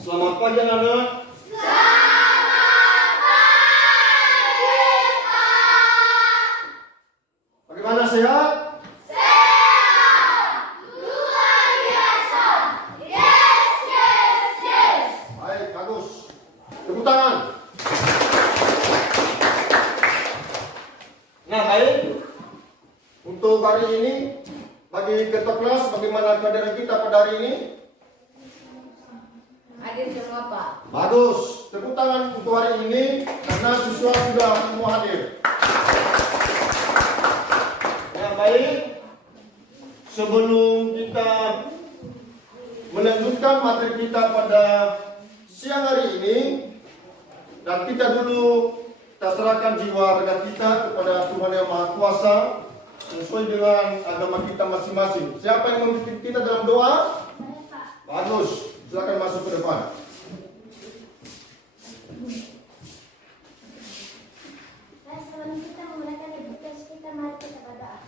Selamat pagi anak-anak. Selamat pagi, Pak. Bagaimana, sehat? Sehat. Luar biasa. Yes, yes, yes. Baik, bagus. Tepuk tangan. Nah, baik. Untuk hari ini, bagi ketua kelas, bagaimana keadaan kita pada hari ini? Hadir semua, Pak. Bagus. Tepuk tangan untuk hari ini karena siswa sudah semua hadir. Ya, baik. Sebelum kita melanjutkan materi kita pada siang hari ini, dan kita dulu kita serahkan jiwa raga kita kepada Tuhan Yang Maha Kuasa sesuai dengan agama kita masing-masing. Siapa yang memimpin kita dalam doa? Bagus. Silakan masuk ke depan. Sebelum kita memulakan ibadah kita, mari kita berdoa.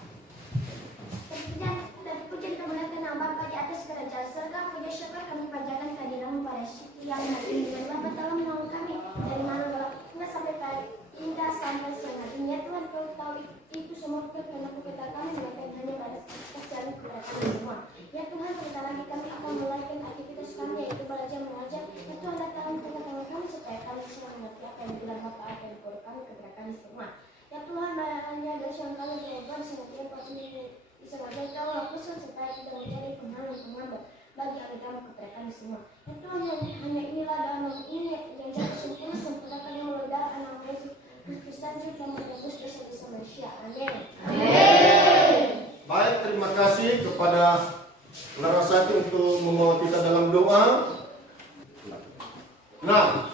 Terpuji kita mulakan nama Bapa di atas kerajaan surga. Puji syukur kami panjatkan kehadiran-Mu pada siang hari ini. Dan Bapa tolong menolong kami dari mana Bapak sampai pada hingga sampai siang hari ini. Ya Tuhan, Kau tahu itu semua karena kita kami melakukan hanya pada kasihan kepada kami semua. Ya Tuhan, sebentar lagi kami akan melakukan aktivitas kami yaitu belajar mengajar. Ya Tuhan, datang tengah-tengah kami supaya kami semua mengerti apa yang dibilang Bapa, apa yang Kau kami kepada kami semua. Ya Tuhan, hanya dari siang kami berubah semoga Kau sendiri disengaja Kau lakukan supaya tidak menjadi penghalang bagi kami kepada kami semua. Ya Tuhan, hanya inilah dalam ini yang jatuh sempurna kami melalui darah anak Yesus Kristus dan juga menebus dosa-dosa manusia. Amin. Baik, terima kasih kepada Narasati untuk membawa kita dalam doa. Nah,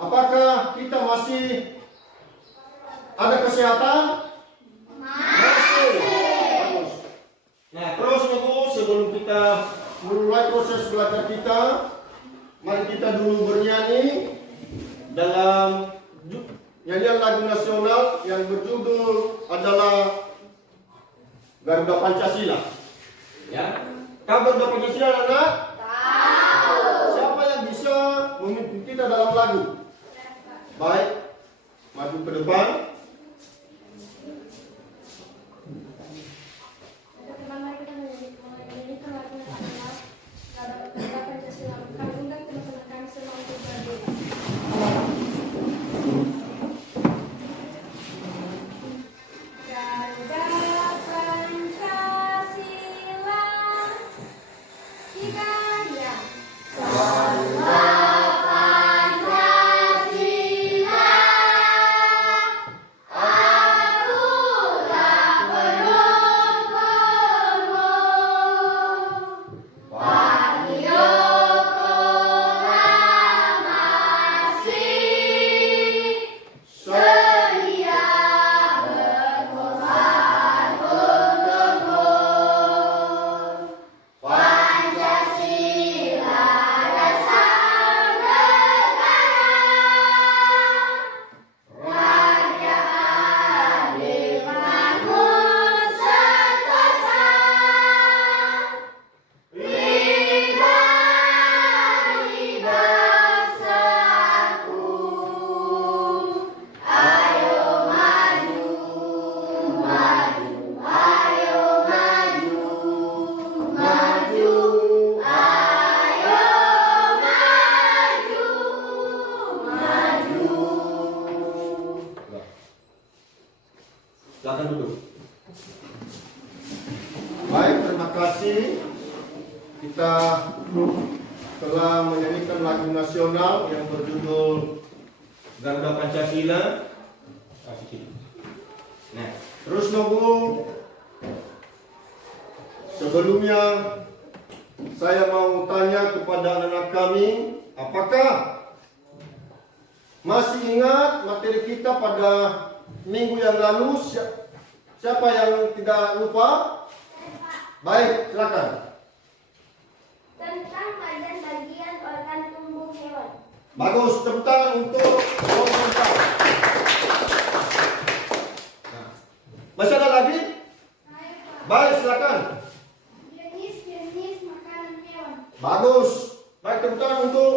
apakah kita masih ada kesehatan? Masih. Bagus. Nah, terus Ibu, sebelum kita mulai proses belajar kita, mari kita dulu bernyanyi dalam nyanyian lagu nasional yang berjudul adalah Garuda Pancasila. Ya, kamu Garuda Pancasila, anak? Tahu. Siapa yang bisa memimpin kita dalam lagu? Baik, maju ke depan. Mari kita menyanyikan lagu nasional Garuda Pancasila. Kami undang teman-teman kami semua untuk berdiri. Garuda Pancasila, tiga ya. Garuda Pancasila, akulah pendukungmu. Wahyu proklamasi, sedia berkorban untukmu. Pancasila dasar negara, rakyat adil makmur sentosa, pribadi bangsaku. Ayo maju, maju, ayo maju, maju, ayo maju, maju. Silakan duduk. Baik, terima kasih. Kita telah menyanyikan lagu nasional yang berjudul Garuda Pancasila. Nah, terus nunggu. Sebelumnya saya mau tanya kepada anak-anak kami, apakah masih ingat materi kita pada minggu yang lalu? Siapa yang tidak lupa? Baik, silakan. Tentang bagian organ tubuh hewan. Bagus, tepuk tangan untuk komentar. Nah, masih ada lagi? Baik, silakan. Jenis-jenis makanan hewan. Bagus. Baik, tepuk tangan untuk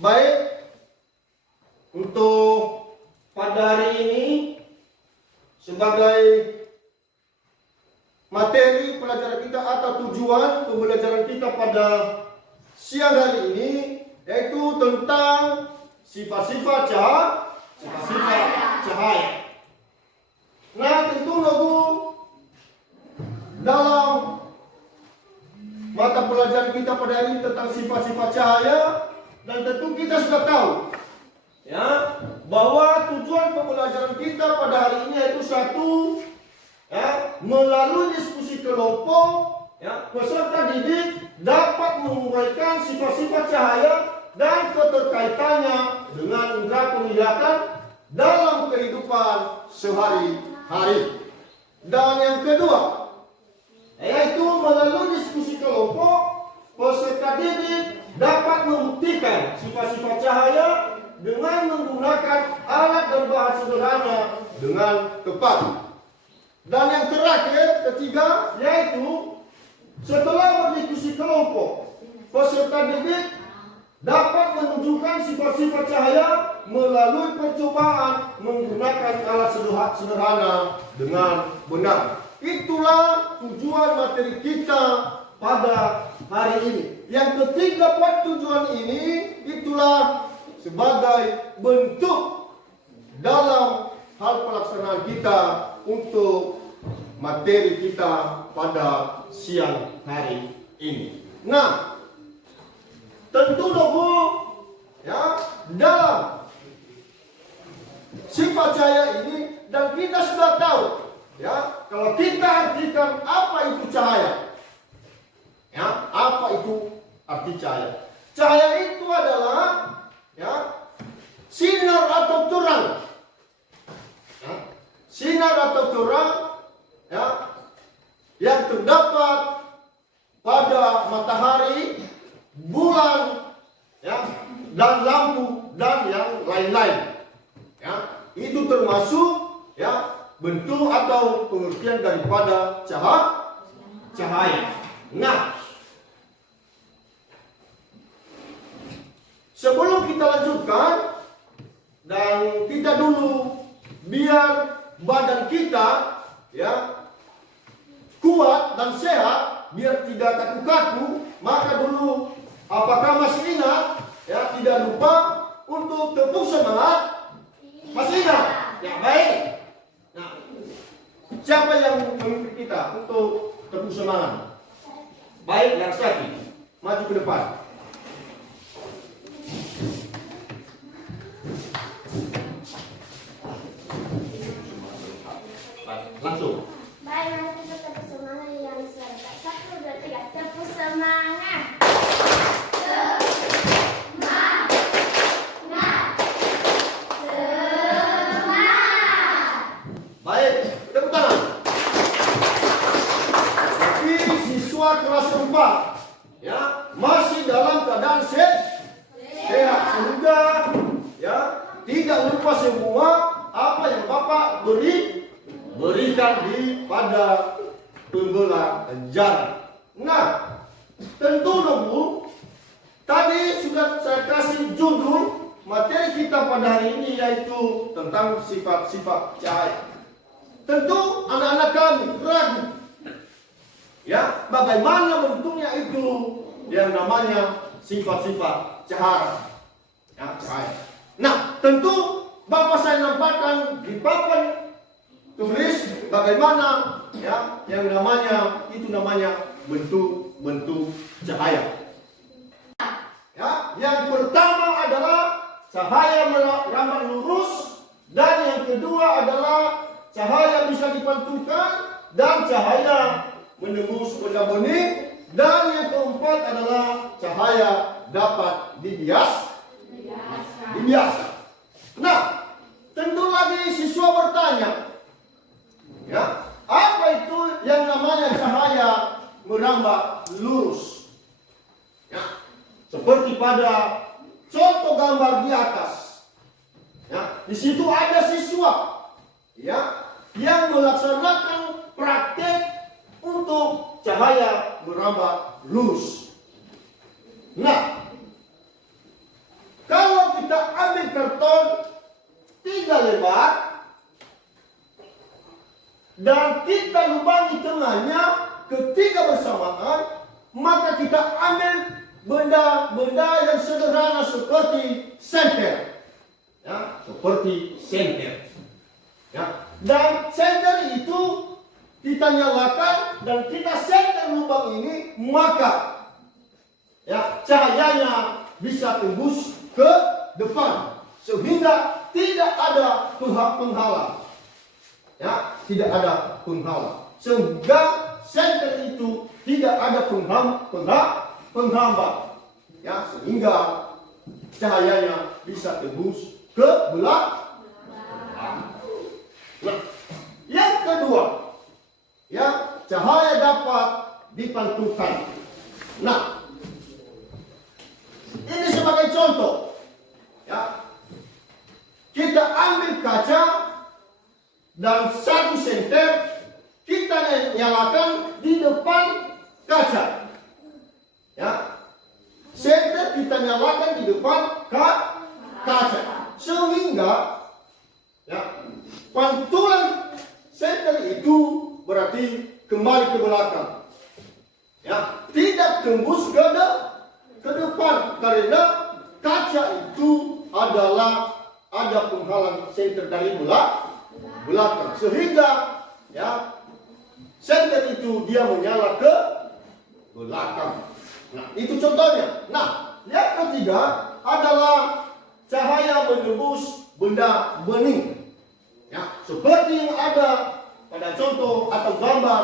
baik untuk pada hari ini sebagai materi pelajaran kita atau tujuan pembelajaran kita pada siang hari ini yaitu tentang sifat-sifat cahaya. Nah, tentu lagu dalam mata pelajaran kita pada hari ini tentang sifat-sifat cahaya, dan tentu kita sudah tahu ya bahwa tujuan pembelajaran kita pada hari ini yaitu satu, ya, melalui diskusi kelompok, ya, peserta didik dapat menguraikan sifat-sifat cahaya dan keterkaitannya dengan indera penglihatan dalam kehidupan sehari-hari. Dan yang kedua, yaitu melalui diskusi kelompok, peserta didik dapat membuktikan sifat-sifat cahaya dengan menggunakan alat dan bahan sederhana dengan tepat. Dan yang terakhir, ketiga, yaitu setelah berdiskusi kelompok, peserta didik dapat menunjukkan sifat-sifat cahaya melalui percobaan menggunakan alat sederhana dengan benar. Itulah tujuan materi kita pada hari ini. Yang ketiga pada tujuan ini, itulah sebagai bentuk dalam hal pelaksanaan kita untuk materi kita pada siang hari ini. Nah, tentu dulu ya dalam sifat cahaya ini, dan kita sudah tahu ya kalau kita artikan apa itu cahaya, ya apa itu arti cahaya. Cahaya itu adalah ya sinar atau terang, ya, sinar atau terang ya yang terdapat pada matahari, bulan, ya, dan lampu dan yang lain-lain. Ya, itu termasuk ya bentuk atau pengertian daripada cahaya. Nah, sebelum kita lanjutkan, dan kita dulu biar badan kita ya kuat dan sehat, biar tidak kaku-kaku, maka dulu apakah masih ingat ya, tidak lupa untuk tepuk semangat. Masih ingat? Ya, baik. Nah, siapa yang memimpin kita untuk tepuk semangat? Baik, Larsati, maju ke depan. Langsung. Baik, mari kita tepuk semangat yang serta. 1, 2, 3, tepuk semangat. Baik, tepuk tangan. Tapi siswa kelas 4 ya masih dalam keadaan sehat, sehingga ya tidak lupa semua apa yang Bapak berikan di pada pembelajaran. Nah, tentu dulu tadi sudah saya kasih judul materi kita pada hari ini yaitu tentang sifat-sifat cahaya. Tentu anak-anak kami ragu ya bagaimana bentuknya itu yang namanya sifat-sifat cahaya. Ya, cahaya. Nah, tentu Bapak saya nampakkan di papan tulis bagaimana ya yang namanya bentuk-bentuk cahaya. Ya, yang pertama adalah cahaya merambat lurus, dan yang kedua adalah cahaya bisa dipantulkan, dan cahaya menembus benda bening, dan yang keempat adalah cahaya dapat dibiaskan. Nah, tentu lagi siswa bertanya, ya, apa itu yang namanya cahaya merambat lurus? Ya, seperti pada contoh gambar di atas. Ya, di situ ada siswa, ya, yang melaksanakan praktek untuk cahaya merambat lurus. Nah, kalau kita ambil karton 3 lembar dan kita lubangi tengahnya ketiga bersamaan, maka kita ambil benda-benda yang sederhana seperti senter, ya, seperti senter, ya. Dan senter itu kita nyalakan dan kita senter lubang ini, maka ya cahayanya bisa tembus ke depan sehingga tidak ada penghalang, ya, tidak ada penghalang, sehingga senter itu tidak ada penghambat, ya, sehingga cahayanya bisa tembus ke belakang. Nah, yang kedua, ya, cahaya dapat dipantulkan. Nah, ini sebagai contoh, ya, kita ambil kaca dan 1 senter kita nyalakan di depan kaca, ya, senter kita nyalakan di depan kaca, sehingga ya pantulan senter itu berarti kembali ke belakang, ya, tidak tembus ke depan karena kaca itu adalah ada penghalang senter dari belakang, sehingga ya senter itu dia menyala ke belakang. Nah, itu contohnya. Nah, yang ketiga adalah cahaya menembus benda bening, ya, seperti yang ada pada contoh atau gambar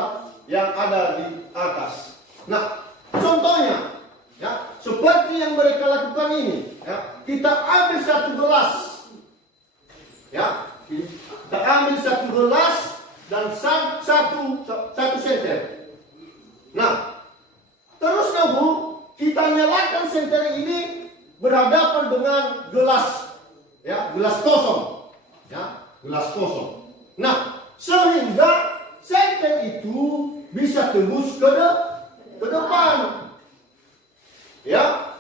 yang ada di atas. Nah, contohnya, ya, seperti yang mereka lakukan ini, ya, kita ambil 1 gelas, ya, kita ambil 1 gelas dan satu senter. Nah, terus kita nyalakan senter ini berhadapan dengan gelas, ya, gelas kosong, ya, gelas kosong. Nah, sehingga senter itu bisa tembus ke depan, ya,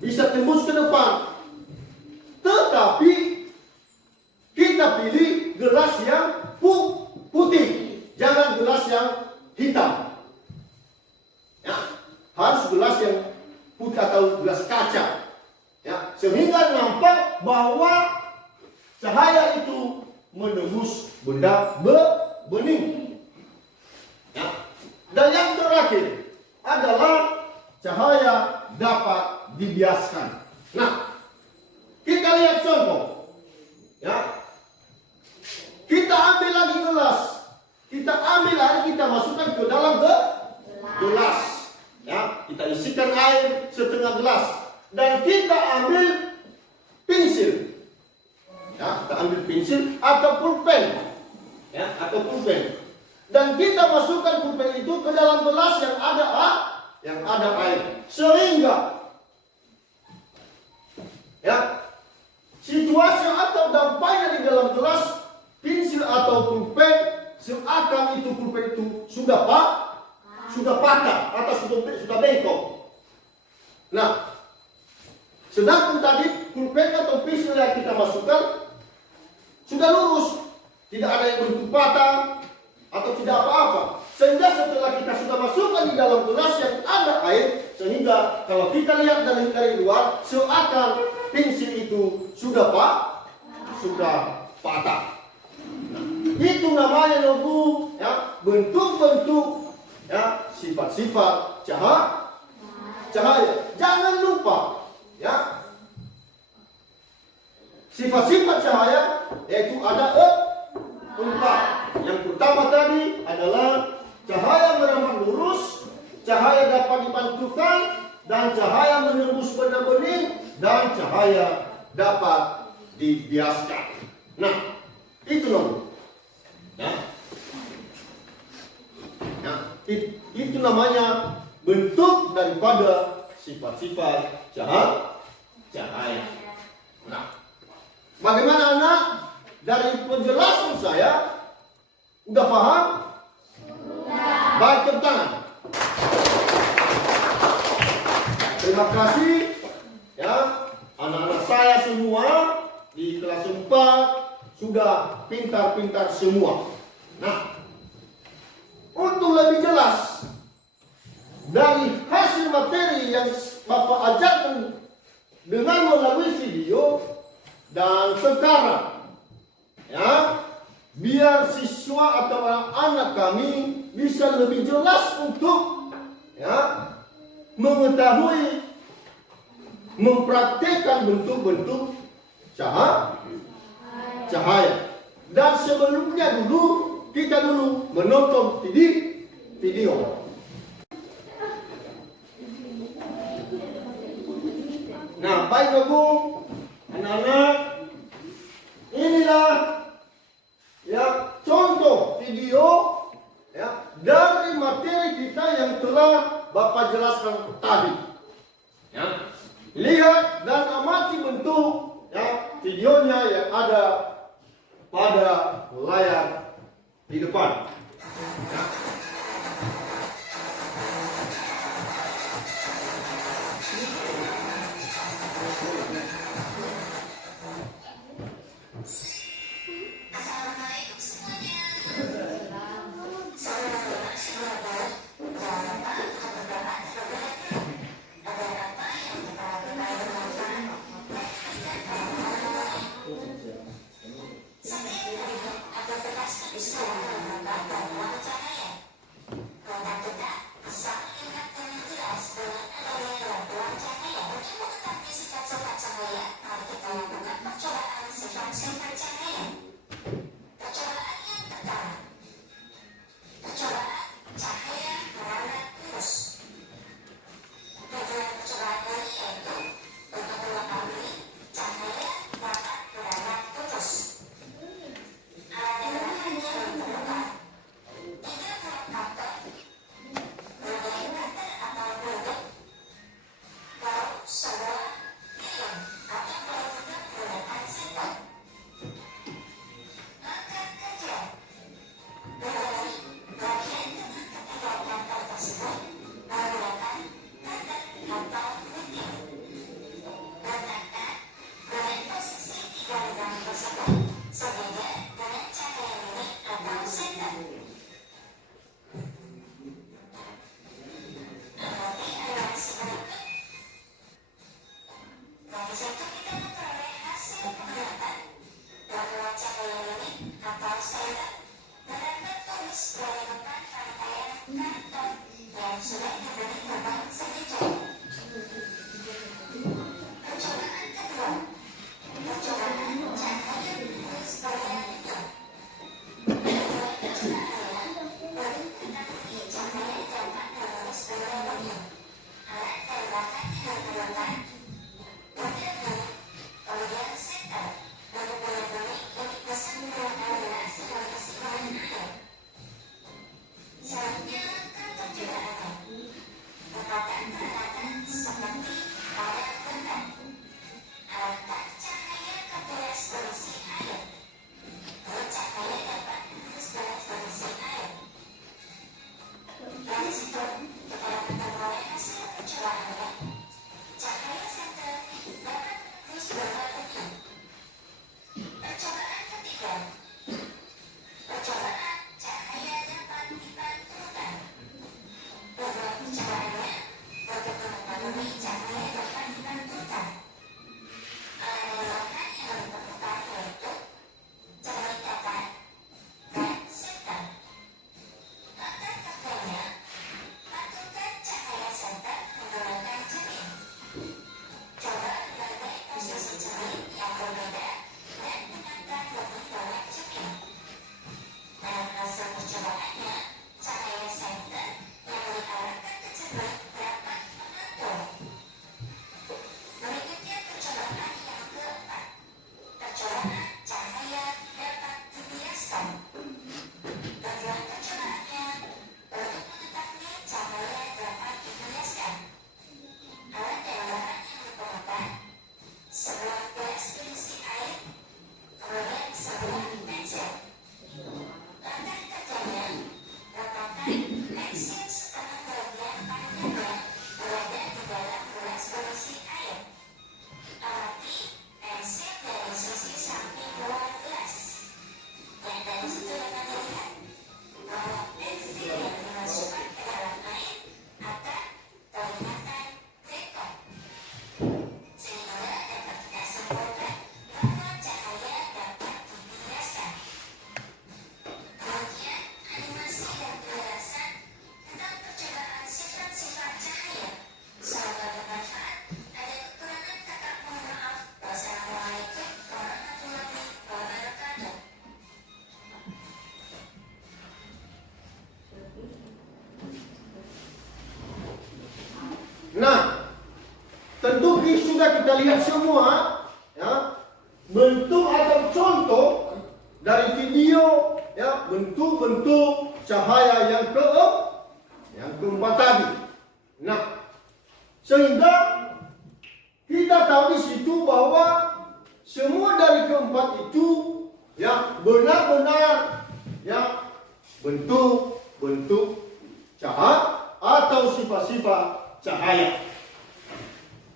bisa tembus ke depan. Tetapi kita pilih gelas yang putih, jangan gelas yang hitam, ya, harus gelas yang putih atau gelas kaca, ya, sehingga nampak bahwa cahaya itu menembus benda bening, ya. Dan yang terakhir adalah cahaya dapat dibiaskan. Nah, kita lihat contoh, ya. Kita ambil lagi gelas, kita ambil air, kita masukkan ke dalam gelas, ya, kita isikan air setengah gelas dan kita ambil pensil, ya, kita ambil pensil atau pulpen, ya, atau pulpen, dan kita masukkan pulpen itu ke dalam gelas yang ada air, sehingga ya situasi atau dampaknya di dalam gelas pensil atau pulpen seakan itu pulpen itu sudah patah atau sudah bengkok. Nah, sedangkan tadi pulpen atau pensil yang kita masukkan sudah lurus, tidak ada yang bentuk patah atau tidak apa-apa. Sehingga setelah kita sudah masukkan di dalam gelas yang ada air, sehingga kalau kita lihat dari luar seakan pensil itu sudah patah. Nah, itu namanya logo, ya, bentuk-bentuk, ya, sifat-sifat cahaya. Jangan lupa, ya, sifat-sifat cahaya yaitu ada 4. Yang pertama tadi adalah cahaya merambat lurus, cahaya dapat dipantulkan, dan cahaya menembus benda bening, dan cahaya dapat dibiaskan. Nah, itu loh, ya, itu namanya bentuk daripada sifat-sifat cahaya. Nah, bagaimana anak? Dari penjelasan saya, Udah paham? Baik, tepuk tangan. Terima kasih ya, anak-anak saya semua di kelas 4 sudah pintar-pintar semua. Nah, untuk lebih jelas dari hasil materi yang Bapak ajarkan dengan melalui video dan sekarang, ya, biar siswa atau anak-anak kami bisa lebih jelas untuk ya mengetahui, mempraktekkan bentuk-bentuk cahaya. Dan sebelumnya kita menonton video. Nah, baik Ibu, anak-anak, inilah ya contoh video ya dari materi kita yang telah Bapak jelaskan tadi. Ya. Lihat dan amati bentuk ya videonya yang ada pada layar di depan. Ya. Assalamualaikum semuanya. Percobaan kedua, percobaan cahaya biru sebagian kita lihat semua, ya, bentuk atau contoh dari video, ya, bentuk-bentuk cahaya yang keempat tadi. Nah, sehingga kita tahu di situ bahwa semua dari keempat itu, ya, benar-benar, ya, bentuk-bentuk cahaya atau sifat-sifat cahaya.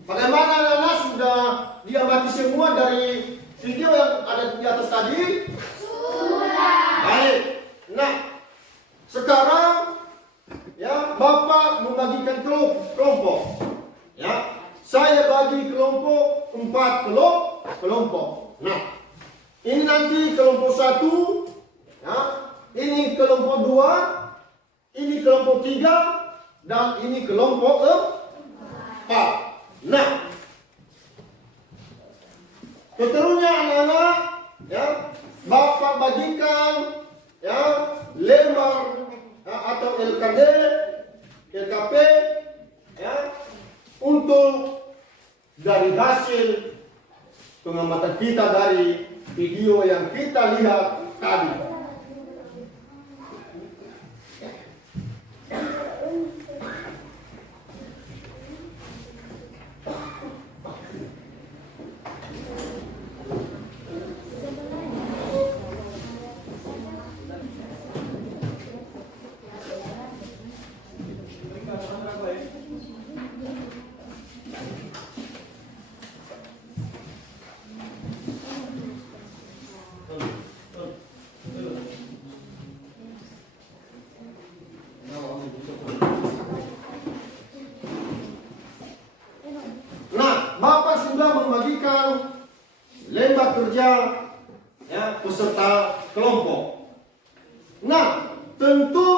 Bagaimana anak-anak sudah diamati semua dari video yang ada di atas tadi? Sudah. Baik. Nah, sekarang, ya, Bapak membagikan kelompok. Ya, saya bagi kelompok 4 kelompok. Nah, ini nanti kelompok 1, ya, ini kelompok 2, ini kelompok 3, dan ini kelompok 4. Nah, seterusnya anak-anak, ya, Bapak bagikan, ya, lembar, ya, atau LKP, ya, untuk dari hasil pengamatan kita dari video yang kita lihat tadi. Nah, Bapak sudah membagikan lembar kerja, ya, peserta kelompok. Nah, tentu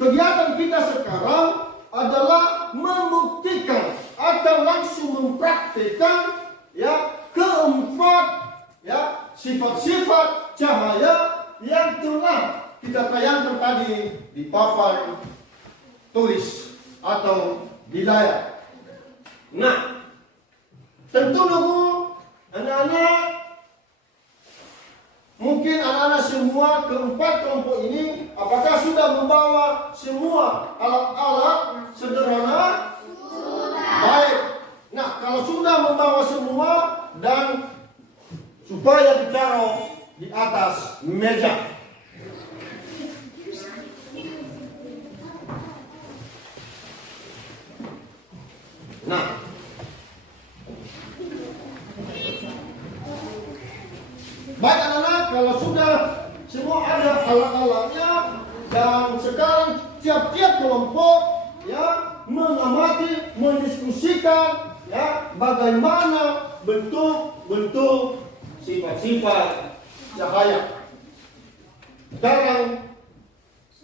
kegiatan kita sekarang adalah membuktikan atau langsung mempraktikkan, ya, keempat, ya, sifat-sifat cahaya yang telah kita tayangkan tadi di papan tulis atau di layar. Nah, tentu dulu anak-anak, mungkin anak-anak semua keempat kelompok ini apakah sudah membawa semua alat-alat sederhana? Sudah. Baik. Nah, kalau sudah membawa semua dan supaya ditaruh di atas meja. Nah, baik anak-anak, kalau sudah semua ada alat-alatnya dan sekarang tiap-tiap kelompok, ya, mengamati, mendiskusikan, ya, bagaimana bentuk-bentuk sifat-sifat cahaya. Sekarang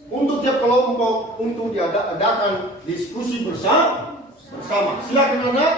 untuk tiap kelompok untuk diadakan diskusi bersama. Silakan anak.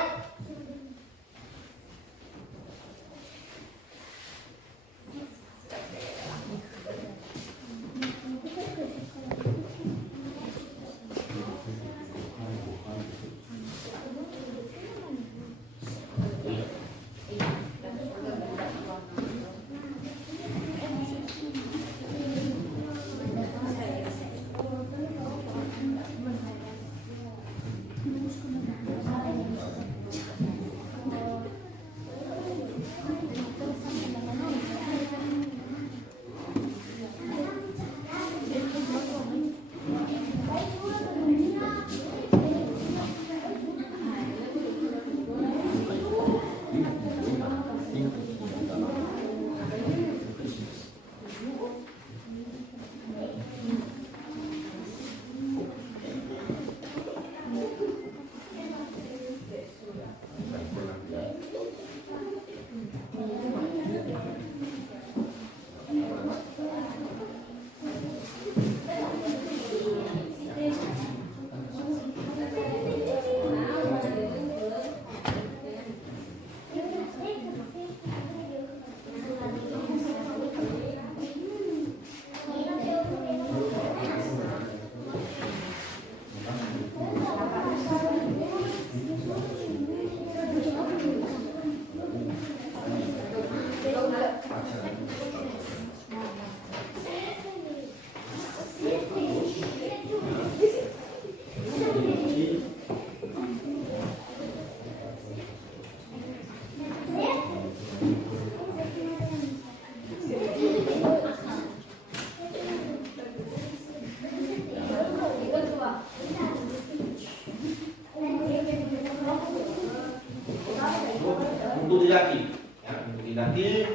ini.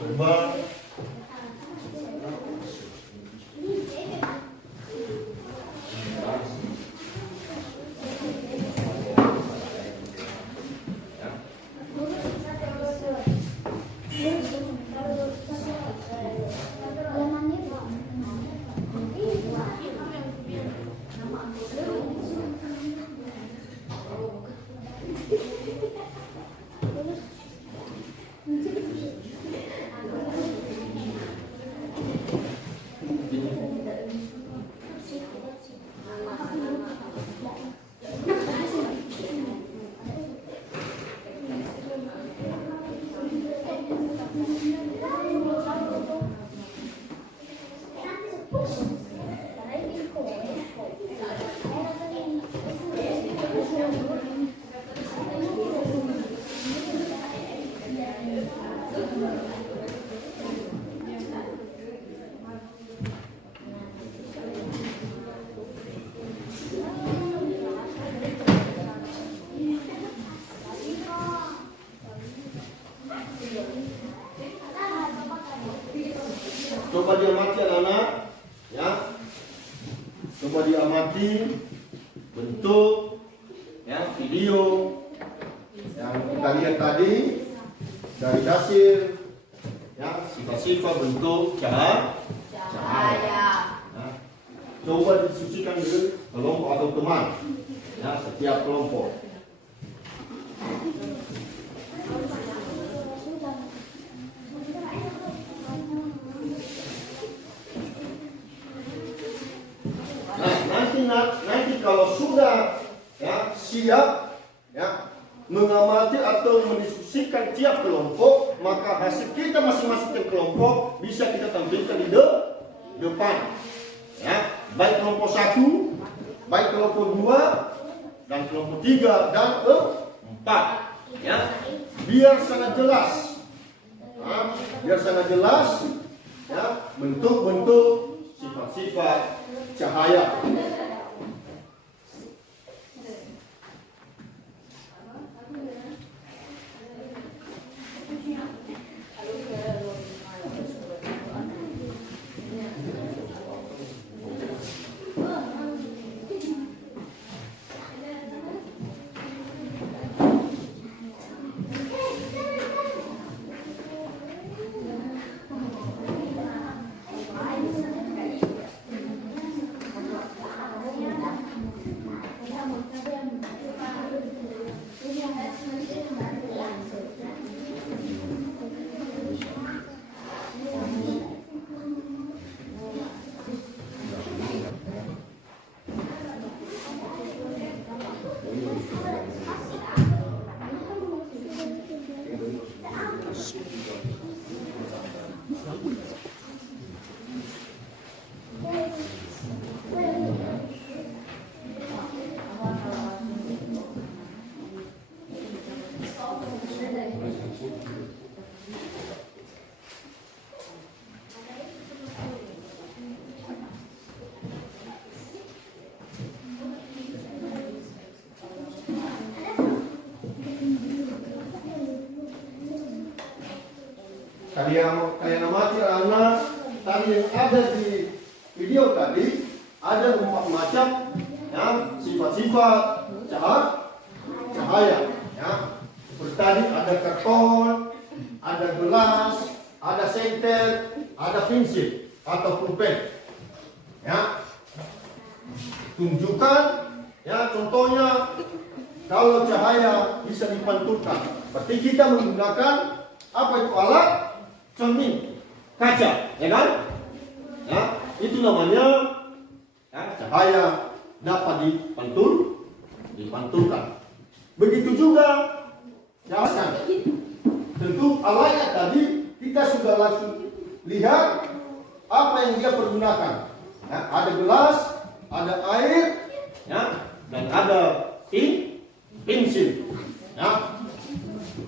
Coba. Coba diamati anak-anak, ya. Coba diamati bentuk, ya, video yang kita lihat tadi dari hasil, ya, sifat-sifat bentuk cahaya. Ya. Coba diskusikan dengan kelompok atau teman, ya, setiap kelompok. Nanti kalau sudah, ya, siap, ya, mengamati atau mendiskusikan tiap kelompok, maka hasil kita masing-masing kelompok bisa kita tampilkan di depan, ya, baik kelompok 1, baik kelompok 2, dan kelompok 3 dan 4, ya, biar sangat jelas, ya, bentuk-bentuk sifat-sifat cahaya. Kalian amati anak tadi yang ada di video tadi, ada 4 macam, ya, sifat-sifat cahaya, ya. Seperti tadi ada karton, ada gelas, ada senter, ada pensil atau pulpen, ya. Tunjukkan, ya, contohnya kalau cahaya bisa dipantulkan, berarti kita menggunakan apa itu alat cermin kaca, ya kan? Ya, itu namanya, ya, cahaya dapat dipantulkan. Begitu juga, jelaskan. Tentu alatnya tadi kita sudah langsung lihat apa yang dia pergunakan. Ya, ada gelas, ada air, ya, dan ada pensil. Ya,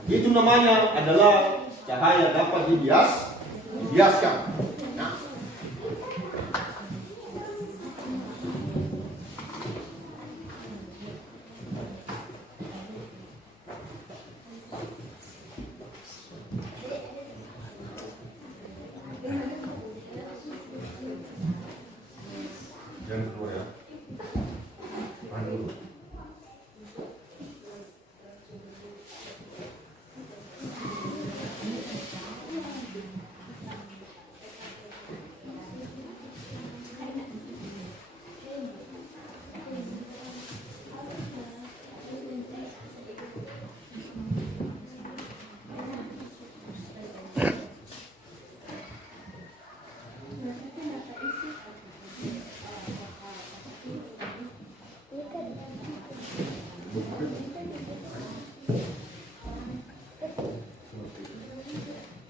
itu namanya adalah cahaya dapat dibiaskan. Nah.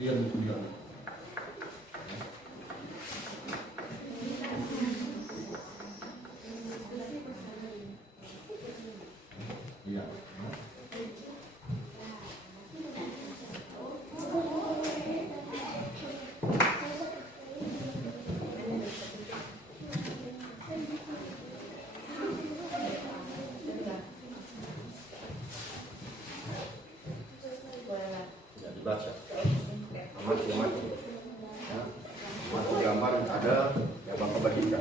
Lihat itu dia. Iya. Ya, dibaca. Amati. Ya. Amati gambar yang ada yang Bapak bagikan.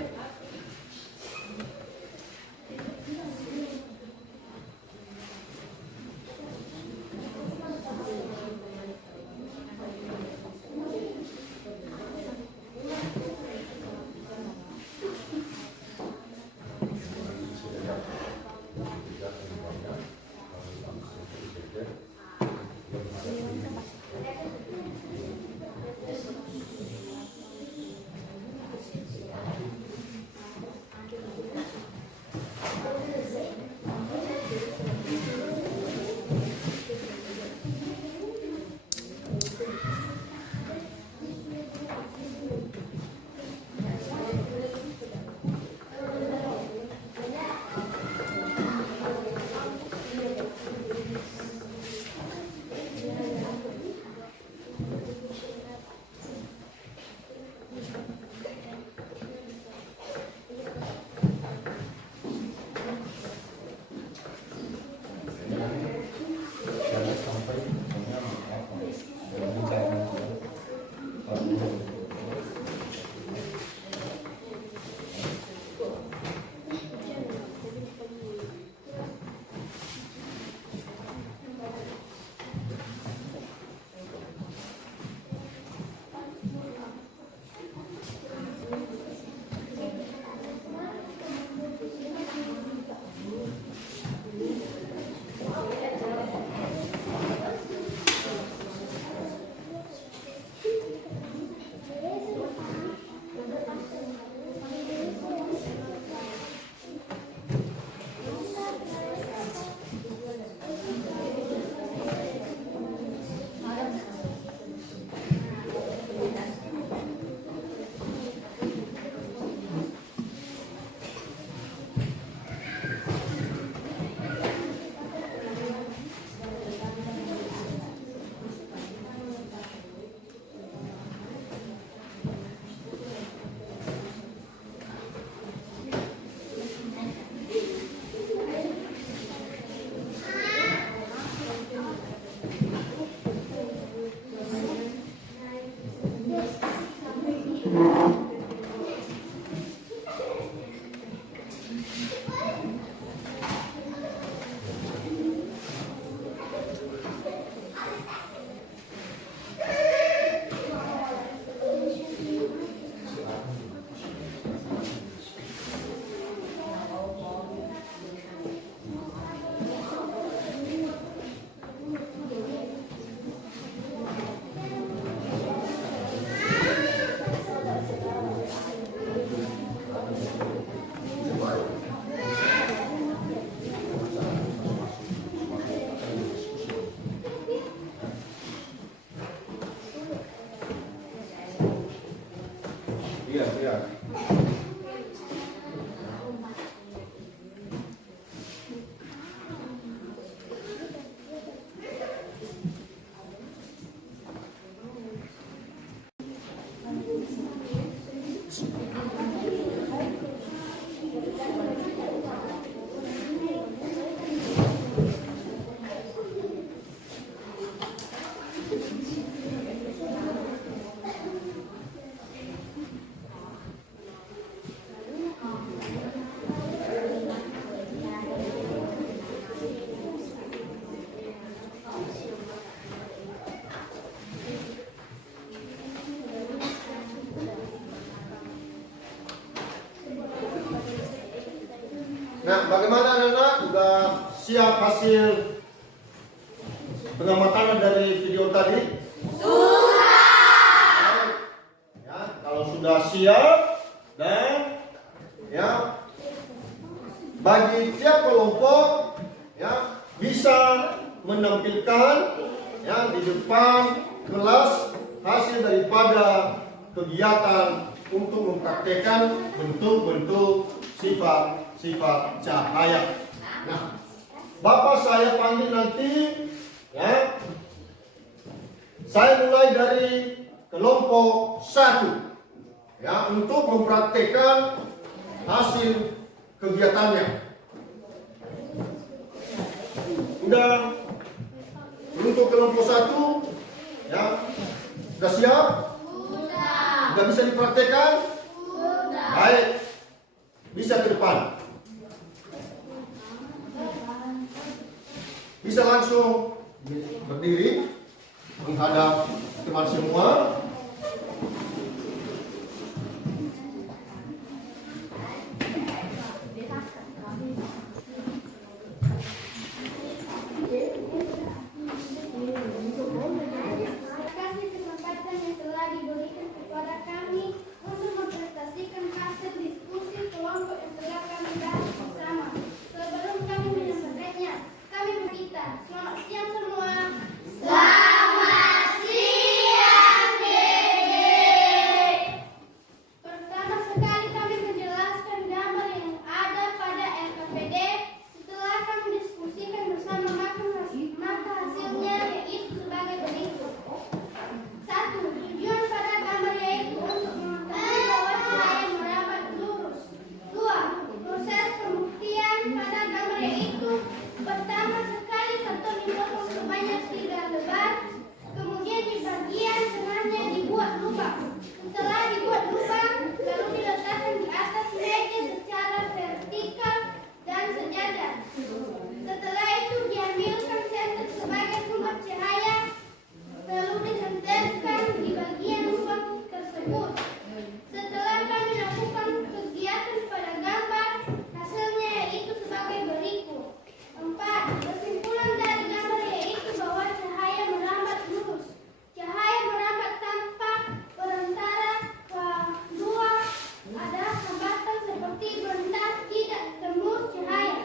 Iya. Nah, bagaimana anak-anak? Sudah siap hasil pengamatan dari video tadi? Sudah. Ya, kalau sudah siap dan ya bagi tiap kelompok ya bisa menampilkan ya di depan kelas hasil daripada kegiatan untuk mempraktekkan bentuk-bentuk sifat-sifat cahaya. Nah, Bapak saya panggil nanti, ya. Saya mulai dari kelompok 1, ya, untuk mempraktekkan hasil kegiatannya. Udah untuk kelompok 1, ya, udah siap? Udah bisa dipraktekkan? Baik, bisa ke depan. Bisa langsung berdiri menghadap teman semua. Terima kasih kesempatan yang telah diberikan kepada kami untuk mempresentasikan hasil diskusi kelompok yang telah kami bahas bersama. Sebelum kami menyampaikannya, kami berkata, selamat siang semua. Selamat siang, Dede. Pertama sekali kami menjelaskan gambar yang ada pada LKPD. Setelah kami diskusikan bersama, maka hasilnya yaitu sebagai berikut. 1. Tujuan pada gambar yaitu untuk mengetahui bahwa cahaya merambat lurus. 2. Proses pembuktian pada gambar yaitu pertama sekali karton dipotong sebanyak 3 lembar, kemudian di bagian tengahnya dibuat lubang. Setelah dibuat lubang, lalu diletakkan di atas meja secara vertikal dan sejajar. Setelah itu diambilkan senter sebagai sumber cahaya, lalu ditempelkan di bagian lubang tersebut. Setelah kami lakukan kegiatan pada gambar, hasilnya yaitu sebagai berikut. 4. Kesimpulan dari gambar yaitu bahwa cahaya merambat lurus. Cahaya merambat tanpa perantara. Kedua, ada hambatan seperti benda tidak tembus cahaya,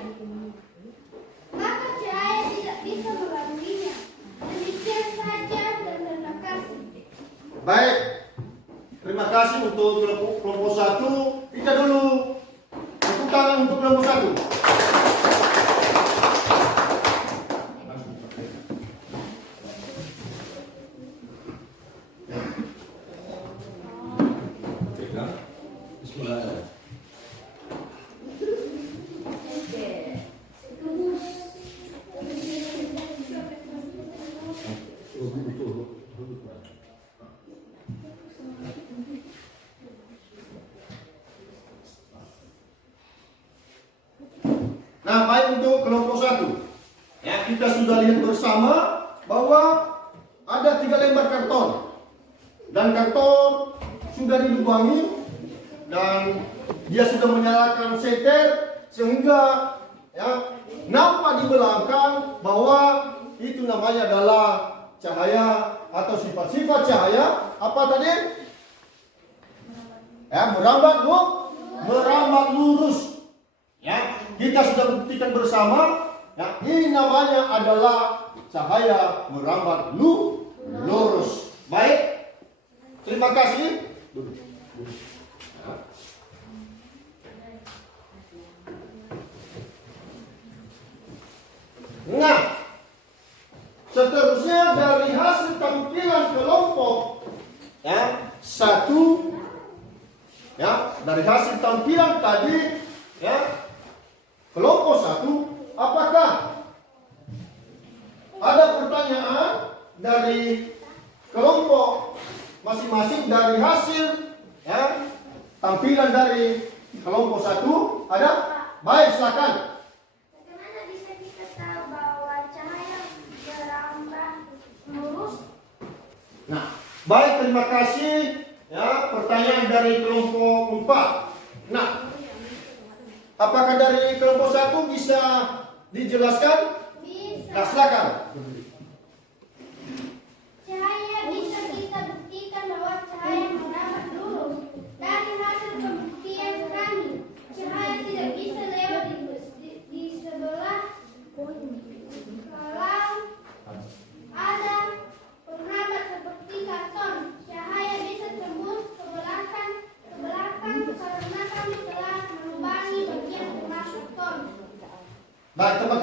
maka cahaya tidak bisa melaluinya. Demikian saja dan terima kasih. Baik, terima kasih untuk kelompok 1. Kita dulu tepuk tangan untuk kelompok 1. Nah, baik untuk kelompok 1. Ya, kita sudah lihat bersama bahwa ada 3 lembar karton. Dan karton sudah dilubangi dan dia sudah menyalakan seter sehingga, ya, nampak di belakang bahwa itu namanya adalah cahaya atau sifat-sifat cahaya apa tadi? Ya, merambat lurus. Ya, kita sudah buktikan bersama, ya, ini namanya adalah cahaya merambat lurus. Baik, terima kasih. Nah, seterusnya dari hasil tampilan kelompok, ya, 1, ya, dari hasil tampilan tadi, ya, kelompok 1, apakah ada pertanyaan dari kelompok masing-masing dari hasil, ya, tampilan dari kelompok 1? Ada? Baik, silakan. Bagaimana bisa kita tahu bahwa cahaya merambat lurus? Nah, baik, terima kasih. Ya, pertanyaan dari kelompok 4. Nah, apakah dari kelompok 1 bisa dijelaskan? Bisa. Nah, silakan. Cahaya bisa kita buktikan bahwa cahaya merambat lurus. Dari hasil pembuktian kami, cahaya tidak bisa lewat di sebelah kalau ada penghambat seperti karton. Cahaya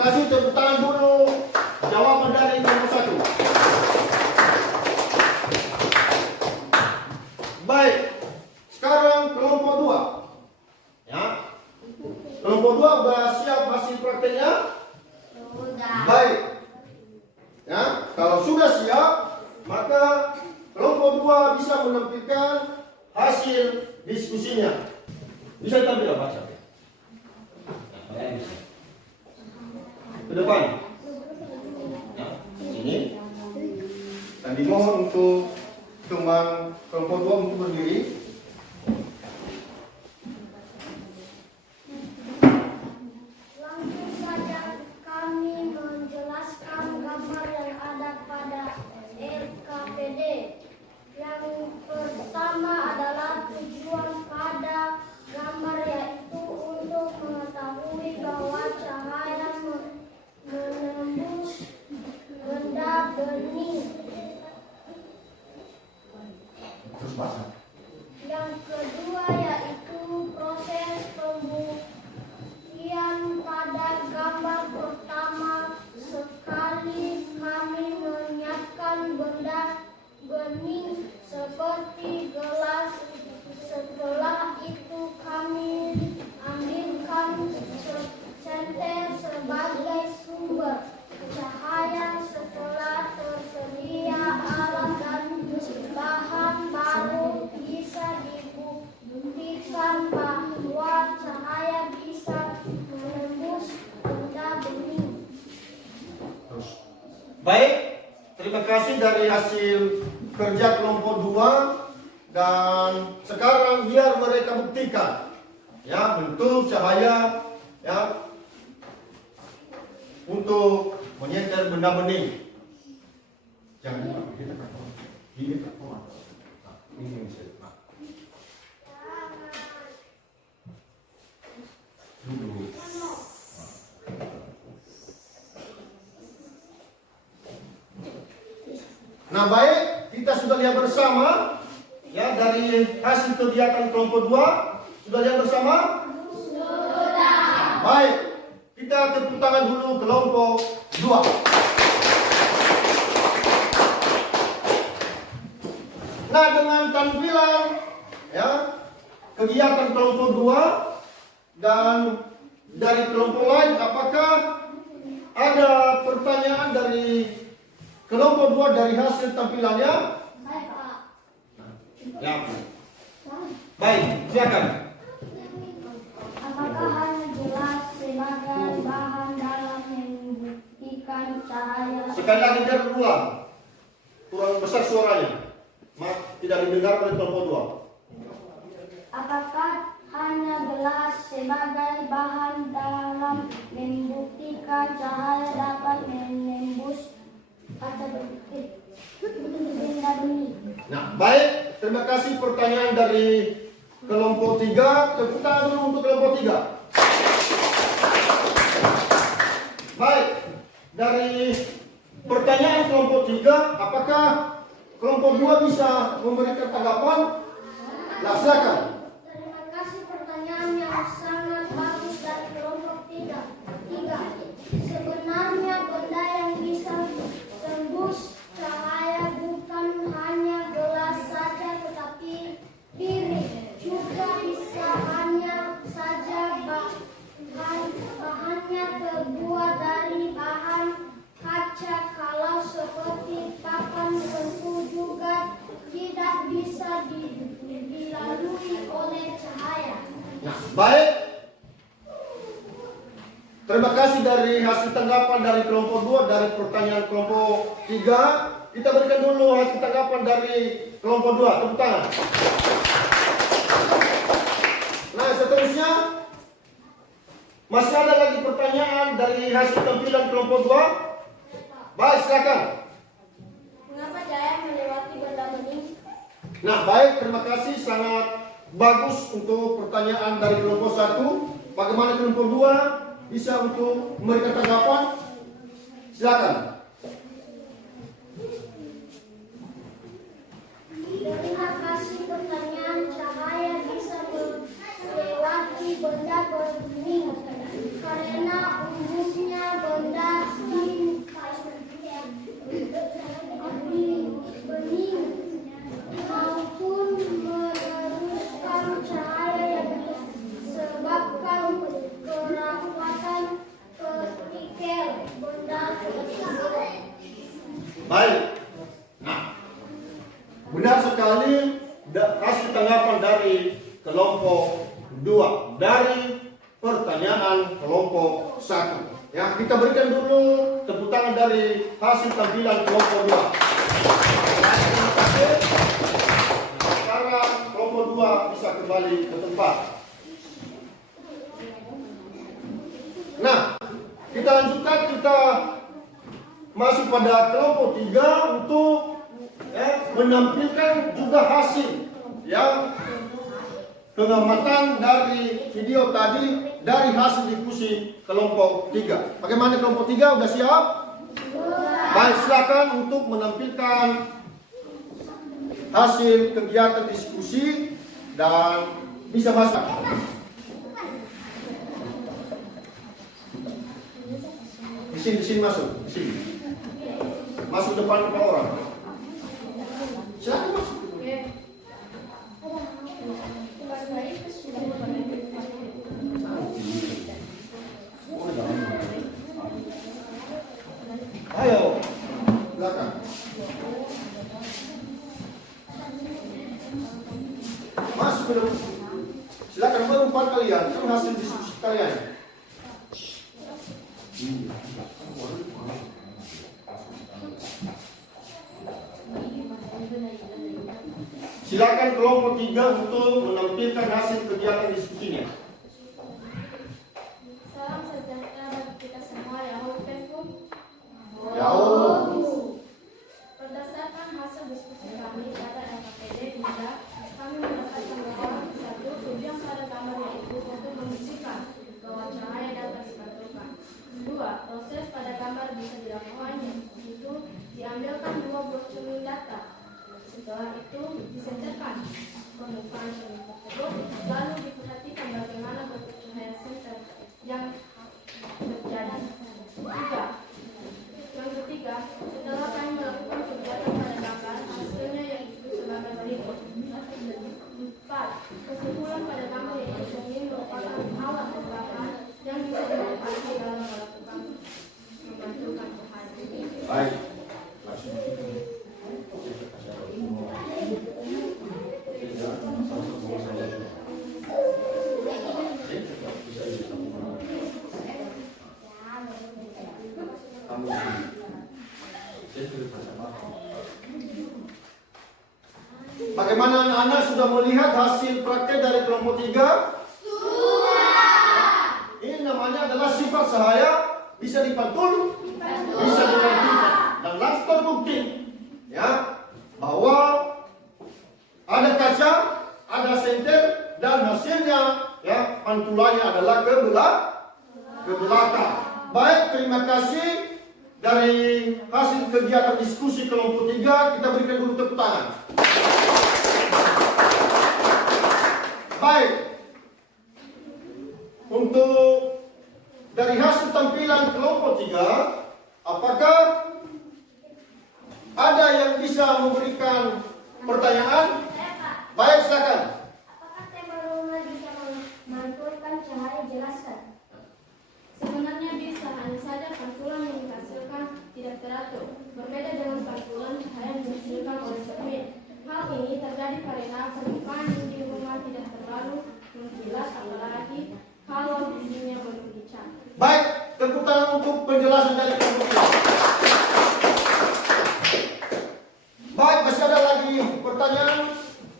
kasih, tepuk tangan dulu. Jawaban dari nomor 1. Baik. Sekarang kelompok 2. Ya. Kelompok 2 sudah siap hasil prakteknya? Sudah. Baik. Ya, kalau sudah siap, maka kelompok 2 bisa menampilkan hasil diskusinya. Bisa tampil baca. Ke depan. Ya, sini. Dan dimohon untuk teman kelompok 2 untuk berdiri. Langsung saja kami menjelaskan gambar yang ada pada LKPD. Yang pertama adalah tujuan pada gambar yaitu untuk mengetahui bahwa cahaya menembus benda bening. Terus baca. Yang kedua yaitu proses pembuktian pada gambar pertama. Sekali kami menyiapkan benda bening seperti gelas, setelah itu kami ambilkan senter sebagai sumber cahaya. Setelah tersedia alat dan bahan baru, bisa dibuktikan bahwa cahaya bisa menembus benda bening. Baik, terima kasih dari hasil kerja kelompok 2. Dan sekarang biar mereka buktikan ya bentuk cahaya ya untuk menyenter benda bening. Jangan ini tak apa. Ini tak apa. Ini saya. Duduk. Nah baik, kita sudah lihat bersama ya dari hasil kegiatan kelompok 2. Sudah lihat bersama? Sudah. Baik, kita tepuk tangan dulu kelompok 2. Nah dengan tampilan ya kegiatan kelompok 2 dan dari kelompok lain, apakah ada pertanyaan dari kelompok 2 dari hasil tampilannya? Baik, Pak. Ya. Baik, silakan. Apakah hanya gelas sebagai bahan dalam membuktikan cahaya? Sekali lagi kita ulang. Kurang besar suaranya. Maaf, tidak didengar oleh kelompok 2. Apakah hanya gelas sebagai bahan dalam membuktikan cahaya dapat menembus kaca benda bening? Nah, baik. Terima kasih pertanyaan dari kelompok 3. Tepuk tangan dulu untuk kelompok 3. Baik. Dari pertanyaan kelompok 3, apakah kelompok 2 bisa memberikan tanggapan? Nah, silakan. Terima kasih pertanyaan yang sangat bagus dari kelompok 3. Sebenarnya benda yang bisa tembus cahaya bukan hanya gelas saja, tetapi piring juga bisa. Hanya saja bahannya terbuat dari bahan kaca. Kalau seperti papan tentu juga tidak bisa dilalui oleh cahaya. Nah, baik. Terima kasih dari hasil tanggapan dari kelompok 2 dari pertanyaan kelompok 3. Kita berikan dulu hasil tanggapan dari kelompok 2. Tepuk tangan. Nah, seterusnya masih ada lagi pertanyaan dari hasil tampilan kelompok 2? Baik, silakan. Mengapa cahaya melewati benda bening? Nah, baik, terima kasih, sangat bagus untuk pertanyaan dari kelompok 1. Bagaimana kelompok 2 bisa untuk memberikan tanggapan? Silakan. Terima kasih pertanyaan. Cahaya bisa melewati benda bening karena umumnya benda kembali hasil tanggapan dari kelompok 2 dari pertanyaan kelompok 1. Ya, kita berikan dulu tepuk tangan dari hasil tampilan kelompok 2. Terima kasih. Sekarang kelompok 2 bisa kembali ke tempat. Nah, kita lanjutkan, kita masuk pada kelompok 3 untuk menampilkan juga hasil yang pengamatan dari video tadi dari hasil diskusi kelompok 3. Bagaimana kelompok 3? Udah siap? Baik, silakan untuk menampilkan hasil kegiatan diskusi dan bisa masuk. Di sini masuk, di sini. Masuk depan orang. Silakan masuk. Ayo, belakang. Masuk ke depan. Silakan berempat kalian, itu hasil diskusi kalian. Silakan kelompok 3 untuk menampilkan hasil kegiatan diskusinya. Salam sejahtera bagi kita semua, Yahoo Facebook. Yahoo. Berdasarkan hasil diskusi kami pada LKPD 3, kami mendapatkan bahwa 1. Tujuan pada gambar yaitu untuk membuktikan bahwa cahaya dapat dipantulkan. 2. Proses pada gambar bisa dilakukan yaitu diambilkan 2 buah cermin data. Setelah itu disenterkan permukaan cermin tersebut, lalu diperhatikan bagaimana bentuk cahaya senter yang terjadi. 3. Yang ketiga, setelah kami melakukan kegiatan pada gambar, hasilnya yaitu sebagai berikut. 4. Kesimpulan pada gambar yaitu cermin merupakan alat tambahan yang bisa dimanfaatkan dalam melakukan memantulkan cahaya. Baik. Bagaimana anak-anak sudah melihat hasil praktek dari kelompok 3? Sudah. Ini namanya adalah sifat cahaya bisa dipantul, bisa dipantul dan langsung terbukti ya bahwa ada kaca, ada senter dan hasilnya ya pantulannya adalah ke belakang. Baik, terima kasih dari hasil kegiatan diskusi kelompok 3, kita berikan dulu tepuk tangan. Baik, untuk dari hasil tampilan kelompok 3, apakah ada yang bisa memberikan pertanyaan? Baik, silakan. Apakah tema rumah bisa memantulkan cahaya? Jelaskan. Sebenarnya bisa, hanya saja pantulan yang dihasilkan tidak teratur. Berbeda dengan pantulan cahaya yang dihasilkan oleh cermin. Hal ini terjadi karena permukaan di rumah tidak terlalu mengkilat, apalagi kalau dindingnya belum dicat. Baik, tepuk tangan untuk penjelasan dari kelompok 3. Baik, masih ada lagi pertanyaan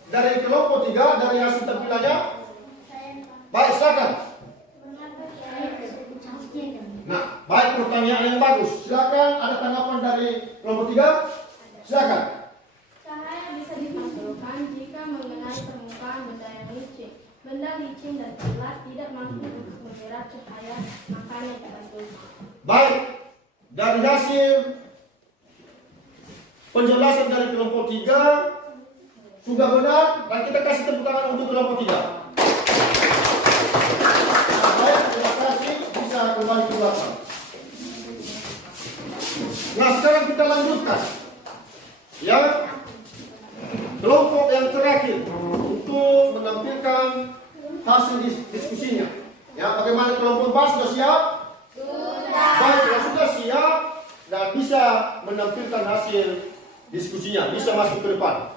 dari kelompok 3 dari hasil tampilannya? Baik, silakan. Nah, baik, pertanyaan yang bagus. Silakan, ada tanggapan dari kelompok 3? Silakan. Cahaya bisa dipantulkan jika mengenai permukaan benda yang licin. Benda licin dan gelap tidak mampu untuk menyerap cahaya, makanya dipantulkan. Baik, dari hasil penjelasan dari kelompok 3 sudah benar dan kita kasih tepuk tangan untuk kelompok 3. Nah, baik, terima kasih, bisa kembali ke belakang. Nah, sekarang kita lanjutkan ya kelompok yang terakhir untuk menampilkan hasil diskusinya. Ya, bagaimana kelompok 4 sudah siap? Sudah. Baik, kalau sudah siap dan bisa menampilkan hasil diskusinya, bisa masuk ke depan.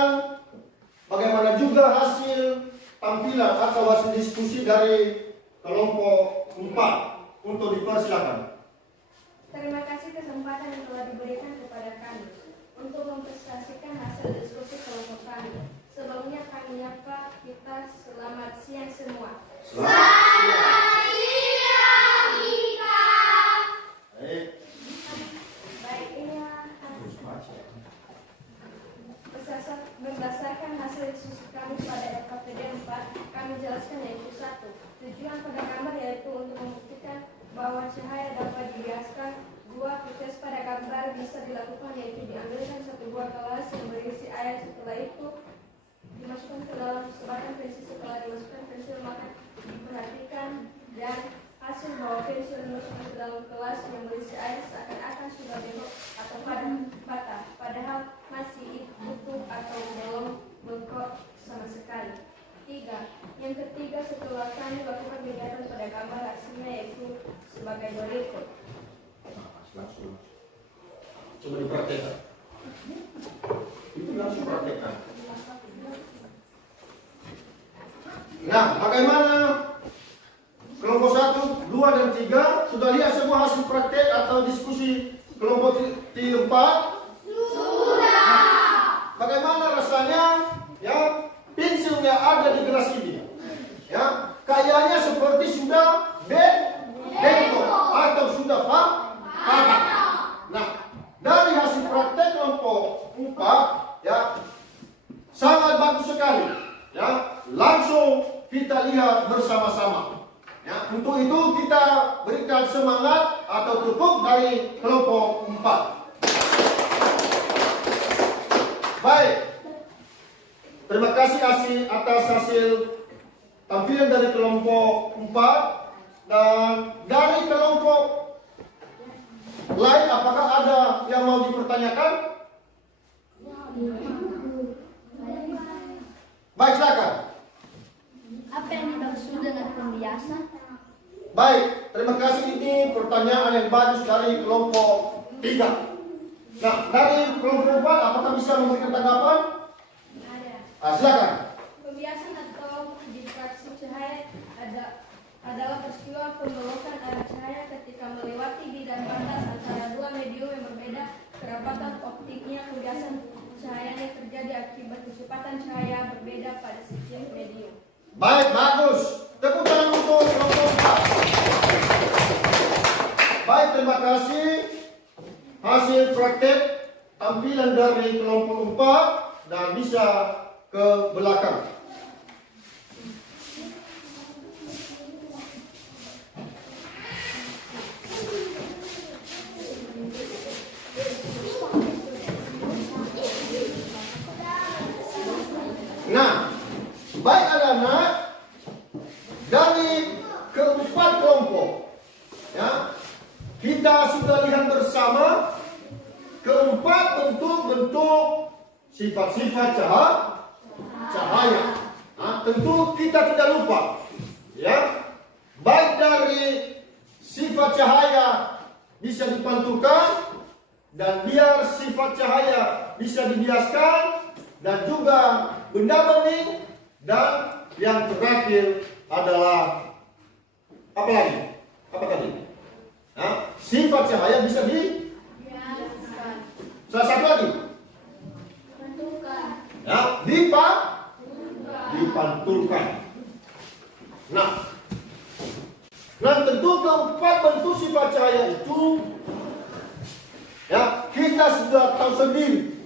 Dan bagaimana juga hasil tampilan atau hasil diskusi dari kelompok 4 untuk dipersilakan. Terima kasih kesempatan yang telah diberikan kepada kami untuk mempresentasikan hasil diskusi kelompok kami. Sebelumnya kami nyapa kita selamat siang semua. Baik, inilah berdasarkan hasil diskusi kami pada FKPD 4, kami jelaskan yaitu 1. Tujuan pada gambar yaitu untuk membuktikan bahwa cahaya dapat dibiaskan. 2. Proses pada gambar bisa dilakukan yaitu diambilkan satu buah gelas yang berisi air, setelah itu dimasukkan ke dalam sebatang pensil. Setelah dimasukkan pensil maka diperhatikan dan hasil bahwa pensil dimasukkan ke dalam gelas yang berisi air seakan-akan sudah bengkok atau patah, padahal masih utuh atau belum bengkok sama sekali. 3. Yang ketiga, setelah kami lakukan kegiatan pada gambar, hasilnya yaitu sebagai berikut. Langsung. Coba dipraktekkan. Itu langsung praktekkan. Nah, bagaimana kelompok 1, 2, dan 3 sudah lihat semua hasil praktek atau diskusi kelompok 4? Sudah. Bagaimana rasanya? Ya, pensilnya ada di gelas ini. Ya, kayaknya seperti sudah bengkok atau sudah patah. Nah, dari hasil praktek kelompok 4, ya, sangat bagus sekali. Ya, langsung kita lihat bersama-sama. Ya, untuk itu kita berikan semangat atau tepuk dari kelompok 4. Baik. Terima kasih atas hasil tampilan dari kelompok 4. Dan dari kelompok lain, apakah ada yang mau dipertanyakan? Baik, silakan. Apa yang dimaksud dengan pembiasa? Baik, terima kasih. Ini pertanyaan yang bagus dari kelompok 3. Nah, dari kelompok 4, apakah bisa memberikan tanggapan? Ada. Silakan. Pembiasan atau diffraksi cahaya adalah peristiwa pembelokan arah cahaya ketika melewati bidang batas antara dua medium yang berbeda. Kerapatan optiknya pembiasan cahayanya terjadi akibat kecepatan cahaya berbeda pada setiap medium. Baik, bagus. Tepuk tangan untuk kelompok 4. Baik, terima kasih. Hasil praktek tampilan dari kelompok 4 dan bisa ke belakang. Nah, baik anak-anak, dari keempat kelompok, ya, kita sudah lihat bersama keempat bentuk-bentuk sifat-sifat cahaya. Nah, tentu kita tidak lupa, ya, baik dari sifat cahaya bisa dipantulkan, dan biar sifat cahaya bisa dibiaskan, dan juga benda bening, dan yang terakhir adalah apa lagi? Apa tadi? Nah, sifat cahaya bisa Biaskan. salah satu lagi. Pantulkan. Ya, dipantulkan. Nah, tentu keempat bentuk sifat cahaya itu, ya, kita sudah tahu sendiri,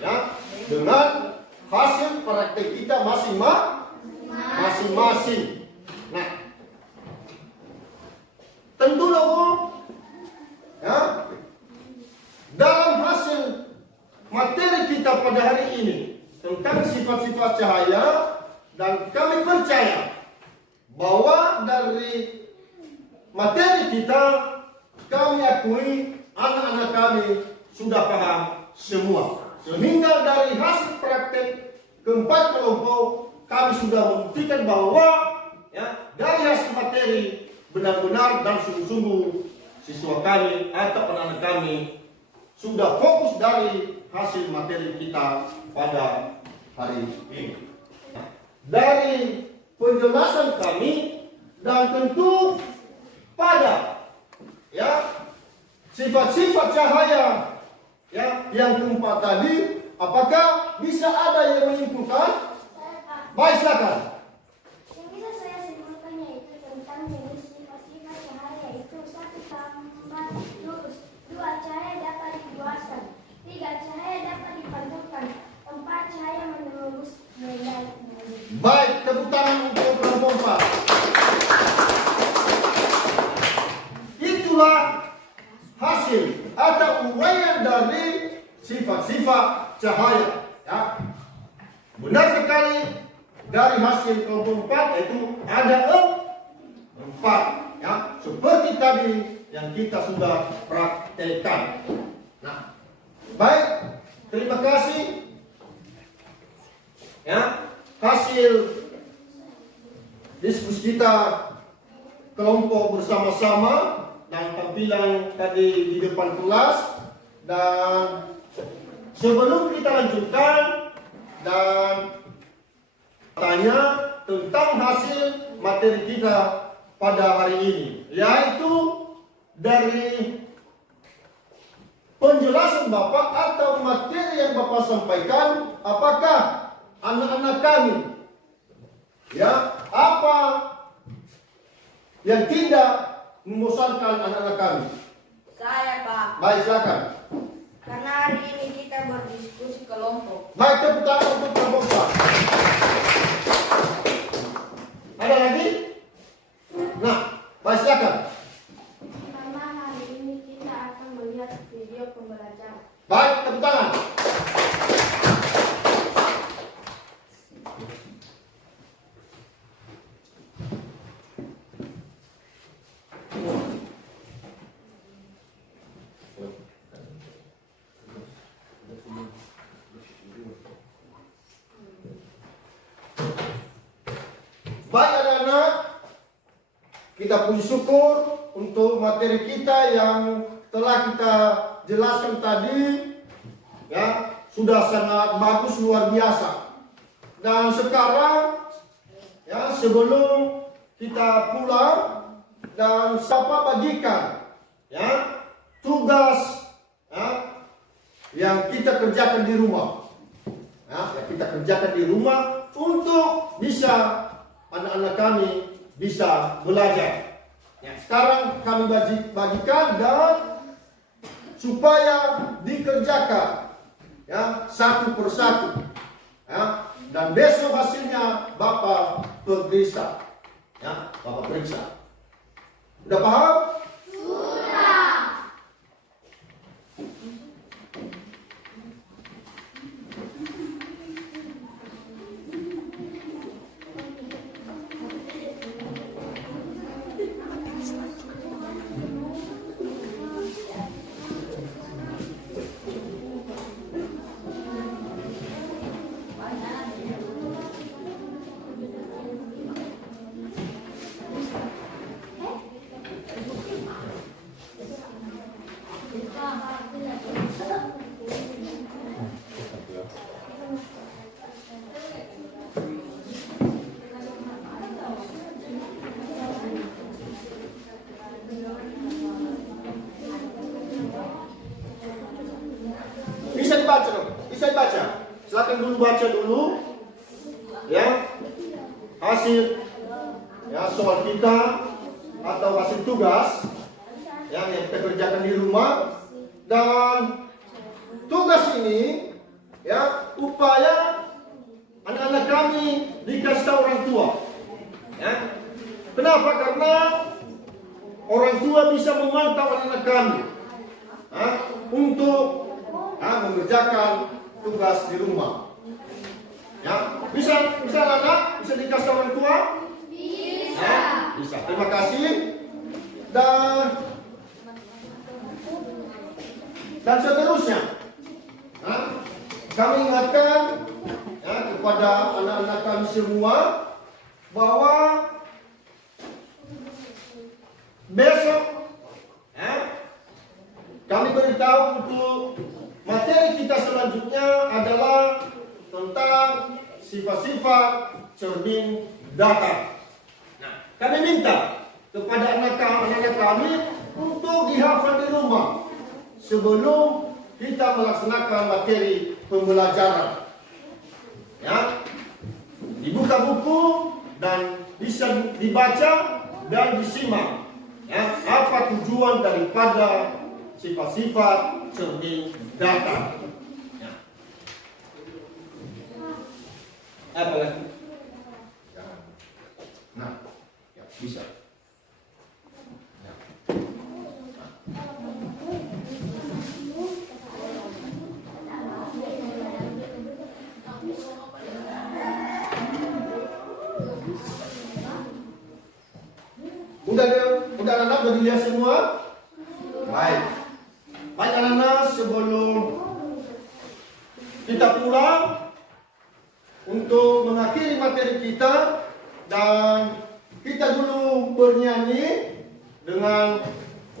ya, dengan hasil praktek kita masing-masing. Nah, tentu loh, ya, dalam hasil materi kita pada hari ini tentang sifat-sifat cahaya, dan kami percaya bahwa dari materi kita, kami akui anak-anak kami sudah paham semua. Sehingga dari hasil praktek keempat kelompok, kami sudah membuktikan bahwa, ya, dari hasil materi benar-benar dan sungguh-sungguh siswa kami atau anak-anak kami sudah fokus dari hasil materi kita pada hari ini. Dari penjelasan kami dan tentu pada sifat-sifat cahaya yang keempat tadi, apakah bisa ada yang menyimpulkan? Saya, Pak. Baik, silakan. Yang bisa saya simpulkan yaitu tentang jenis sifat-sifat cahaya yaitu 1 tambah lurus, 2 cahaya dapat diluaskan, 3 cahaya dapat dipantulkan, 4 cahaya menembus medan. Baik, tepuk tangan untuk kelompok 4. Itulah hasil atau uraian dari sifat-sifat cahaya. Ya. Benar sekali, dari hasil kelompok 4 yaitu ada 4. Ya, seperti tadi yang kita sudah praktekkan. Nah, baik, terima kasih. Ya, hasil diskusi kita kelompok bersama-sama dan tampilan tadi di depan kelas. Dan sebelum kita lanjutkan dan tanya tentang hasil materi kita pada hari ini, yaitu dari penjelasan Bapak atau materi yang Bapak sampaikan, apakah anak-anak kami apa yang tidak membosankan anak-anak kami? Saya, Pak. Baik, silakan. Karena hari ini kita berdiskusi kelompok. Baik, tepuk tangan untuk kelompok Pak. Ada lagi? Nah, baik, silakan. Pertama, hari ini kita akan melihat video pembelajaran. Baik, tepuk tangan. Baik anak-anak, kita puji syukur untuk materi kita yang telah kita jelaskan tadi, ya, sudah sangat bagus, luar biasa. Dan sekarang, ya, sebelum kita pulang dan siapa bagikan, ya, tugas, ya, yang kita kerjakan di rumah, ya, yang kita kerjakan di rumah untuk bisa anak-anak kami bisa belajar. Ya, sekarang kami bagikan dan supaya dikerjakan, ya, satu persatu, ya, dan besok hasilnya Bapak periksa, ya, Bapak periksa. Udah paham? Bisa dibaca dong, bisa dibaca. Silakan dulu baca dulu, ya, hasil, ya, soal kita atau hasil tugas, ya, yang kita kerjakan di rumah. Dan tugas ini, ya, upaya anak-anak kami dikasih tahu orang tua, ya. Kenapa? Karena orang tua bisa memantau anak-anak kami, ya, untuk mengerjakan tugas di rumah. Ya, bisa anak, bisa dikasih tahu orang tua? Bisa. Ya, bisa. Terima kasih. Dan seterusnya, kami ingatkan, ya, kepada anak-anak kami semua bahwa besok, ya, kami beritahu untuk materi kita selanjutnya adalah tentang sifat-sifat cermin datar. Nah, kami minta kepada anak-anak kami untuk dihafal di rumah sebelum kita melaksanakan materi pembelajaran. Ya, dibuka buku dan bisa dibaca dan disimak. Ya, apa tujuan daripada sifat-sifat cermin datar? Ya. Apa lagi? Nah, ya, bisa. Ya. Udah anak-anak udah dilihat semua? Baik. Baik anak-anak, sebelum kita pulang untuk mengakhiri materi kita, dan kita dulu bernyanyi dengan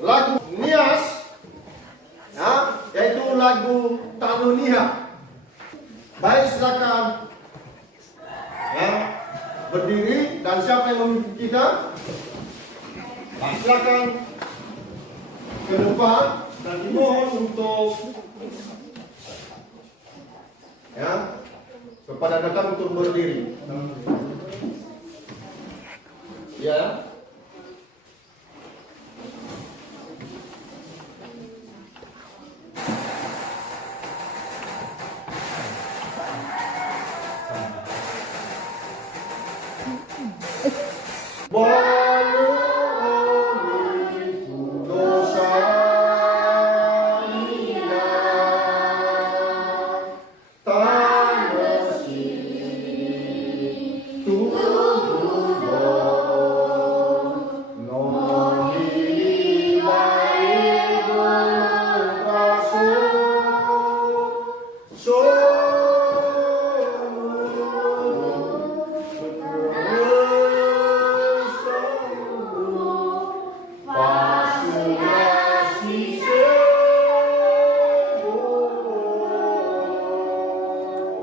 lagu Nias, ya, yaitu lagu Tanunia. Baik, silakan ya, berdiri, dan siapa yang memimpin kita? Baik, silakan ke depan dan dimohon untuk ya kepada rekan untuk berdiri. Ya.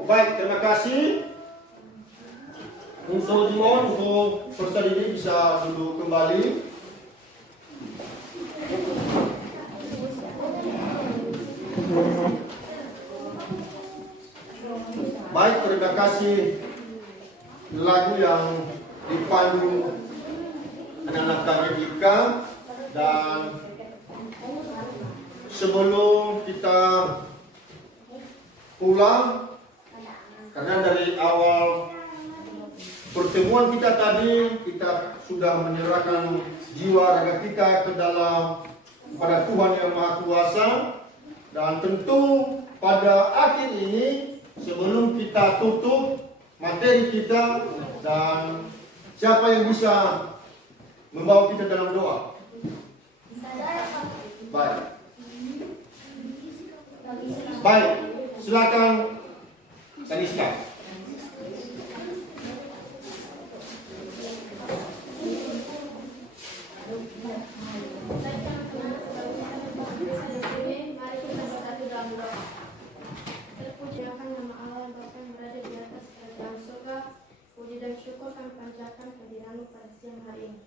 Baik, terima kasih. Unsur dimohon untuk peserta ini bisa duduk kembali. Baik, terima kasih. Lagu yang dipandu anak-anak kami Ika, dan sebelum kita pulang, karena dari awal pertemuan kita tadi, kita sudah menyerahkan jiwa raga kita ke dalam pada Tuhan yang Maha Kuasa. Dan tentu pada akhir ini, sebelum kita tutup materi kita, dan siapa yang bisa membawa kita dalam doa? Baik. Baik, silakan Kaniska. Terpuji akan nama Allah Bapa yang berada di atas kerajaan surga. Puji dan syukur kami panjatkan kehadiran-Mu pada siang hari ini.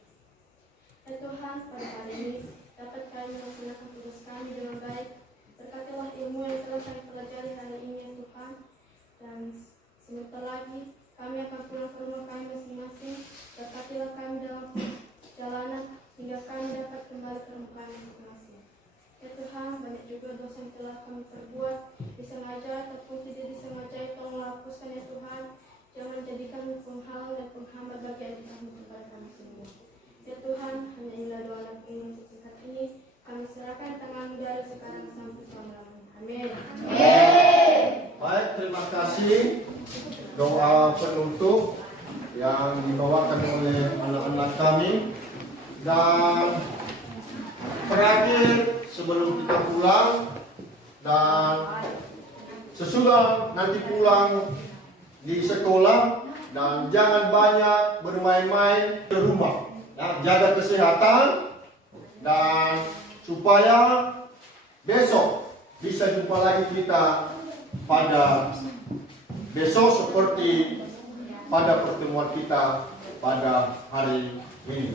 Ya Tuhan, pada hari ini dapat kami melaksanakan tugas kami dengan baik. Berkatilah ilmu yang telah kami pelajari hari ini ya Tuhan. Dan sebentar lagi kami akan pulang ke rumah kami masing-masing. Berkatilah kami dalam perjalanan hingga kami dapat kembali ke rumah kami masing-masing. Ya Tuhan, banyak juga dosa yang telah kami perbuat, disengaja ataupun tidak disengaja, tolong hapuskan ya Tuhan. Jangan jadikan penghalang dan penghambat bagi adik kami kepada kami semua. Ya Tuhan, hanya inilah doa dan keinginan sesingkat ini. Kami serahkan tangan-Mu dari sekarang sampai selama-lamanya. Amin. Baik, terima kasih. Doa penutup yang dibawakan oleh anak-anak kami. Dan terakhir, sebelum kita pulang dan sesudah nanti pulang di sekolah, dan jangan banyak bermain-main di rumah. Ya, jaga kesehatan, dan supaya besok bisa jumpa lagi kita pada besok seperti pada pertemuan kita pada hari ini.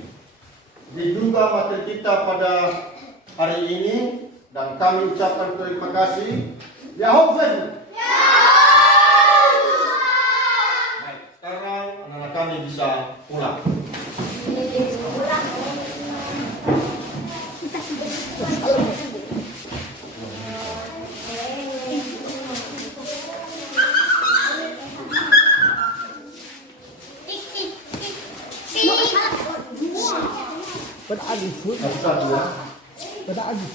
Diduga materi kita pada hari ini dan kami ucapkan terima kasih. Ya Hoven. Baik, sekarang anak-anak kami bisa pulang. Satu ya. Pada ada